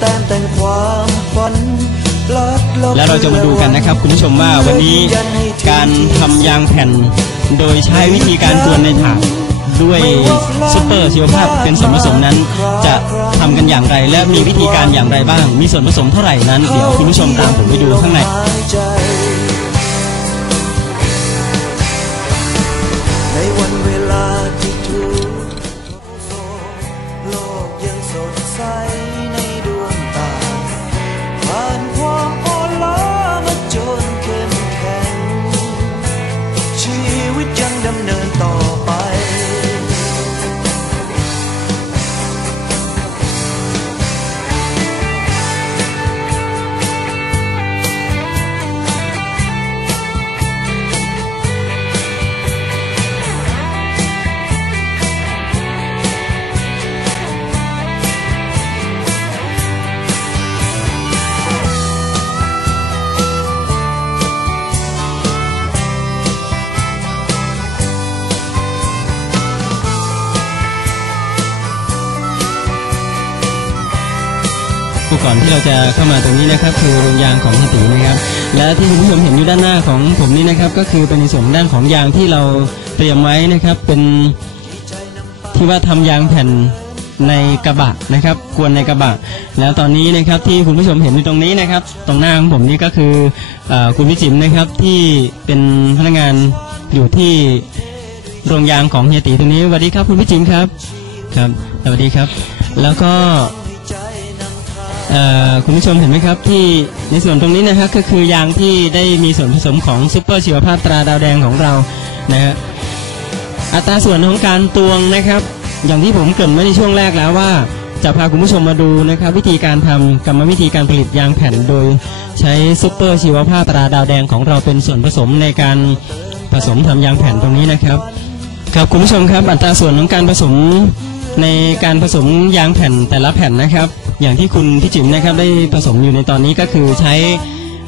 แต้มแต่งความฝันแล้วเราจะมาดูกันนะครับ คุณผู้ชมว่าวันนี้การทำยางแผ่น โดยใช้วิธีการกวนในถาด ด้วยซุปเปอร์ชีวภาพเป็นส่วนผสมนั้น จะทำกันอย่างไร และมีวิธีการอย่างไรบ้าง มีส่วนผสมเท่าไหร่นั้น เดี๋ยวคุณผู้ชมตามผมไปดูข้างในหายใจในวันเลาที่ ก่อนที่เราจะเข้ามาตรงนี้นะครับคือโรงยางของสตีนะครับ และที่คุณผู้ชมเห็นอยู่ด้านหน้าของผมนี่นะครับ ก็คือเป็นในส่วนด้านของยางที่เราเตรียมไว้นะครับ เป็นที่ว่าทำยางแผ่นในกระบะนะครับ กวนในกระบะ แล้วตอนนี้นะครับที่คุณผู้ชมเห็นอยู่ตรงนี้นะครับ ตรงหน้าของผมนี่ก็คืออคุณพิจิมนะครับที่เป็นพนักงานอยู่ที่โรงยางของเฮียตีตรงนี้สวัสดีครับคุณพิจิมครับครับสวัสดีครับ แล้วก็ คุณผู้ชมเห็นไหมครับที่ในส่วนตรงนี้นะครับก็คือยางที่ได้มีส่วนผสมของซุปเปอร์ชีวภาพตราดาวแดงของเรานะฮะอัตราส่วนของการตวงนะครับ อย่างที่ผมเกริ่นไว้ในช่วงแรกแล้วว่า จะพาคุณผู้ชมมาดูนะครับ วิธีการทำกรรมวิธีการผลิตยางแผ่นโดย ใช้ซุปเปอร์ชีวภาพตราดาวแดงของเราเป็นส่วนผสมในการผสมทำยางแผ่นตรงนี้นะครับครับคุณผู้ชมครับอัตราส่วนของการผสมในการผสมยางแผ่นแต่ละแผ่นนะครับ อย่างที่คุณพี่จิ๋มนะครับได้ผสมอยู่ในตอนนี้ก็คือใช้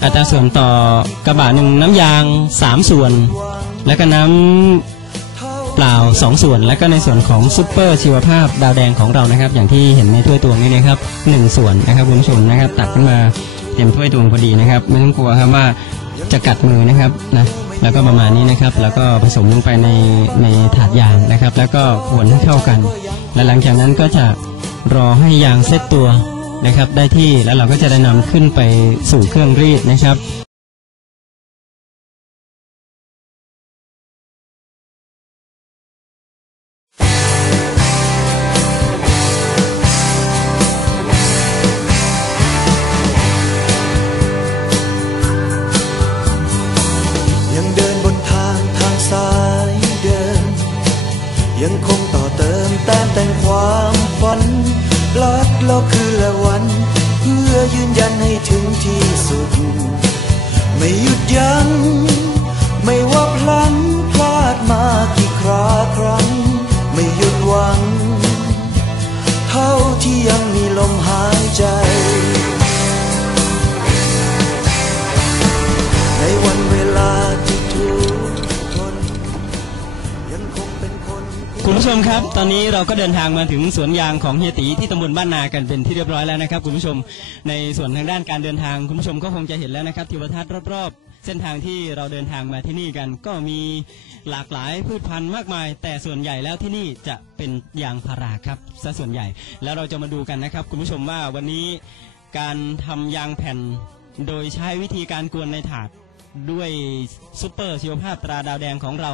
อัตราส่วนต่อกระบะหนึ่งน้ำยาง 3 ส่วน แล้วก็น้ำเปล่า 2 ส่วน แล้วก็ในส่วนของซุปเปอร์ชีวภาพดาวแดงของเรานะครับ อย่างที่เห็นในถ้วยตวงนี้นะครับ 1 ส่วนนะครับคุณผู้ชมนะครับ ตักขึ้นมาเต็มถ้วยตวงพอดีนะครับ ไม่ต้องกลัวครับว่าจะกัดมือนะครับนะแล้วก็ประมาณนี้นะครับ แล้วก็ผสมลงไปในในถาดยางนะครับ แล้วก็ขวนให้เข้ากัน และหลังจากนั้นก็จะรอให้ยางเซตตัวนะครับ ได้ที่แล้วเราก็จะได้นำขึ้นไปสู่เครื่องรีดนะครับยังคงต่อเติม แต้มแต่งความฝันลัดเลาคือละวัน เพื่อยืนยันให้ถึงที่ คุณผู้ชมครับ ตอนนี้เราก็เดินทางมาถึงสวนยางของเฮียตีที่ตำบลบ้านนากันเป็นที่เรียบร้อยแล้วนะครับคุณผู้ชมในส่วนทางด้านการเดินทางคุณผู้ชมก็คงจะเห็นแล้วนะครับทิวทัศน์รอบๆ เส้นทางที่เราเดินทางมาที่นี่กัน ก็มีหลากหลายพืชพันธุ์มากมาย แต่ส่วนใหญ่แล้วที่นี่จะเป็นยางพาราครับซะส่วนใหญ่แล้วเราจะมาดูกันนะครับ คุณผู้ชมว่าวันนี้การทำยางแผ่นโดยใช้วิธีการกวนในถาดด้วยซุปเปอร์ชีวภาพตราดาวแดงของเรา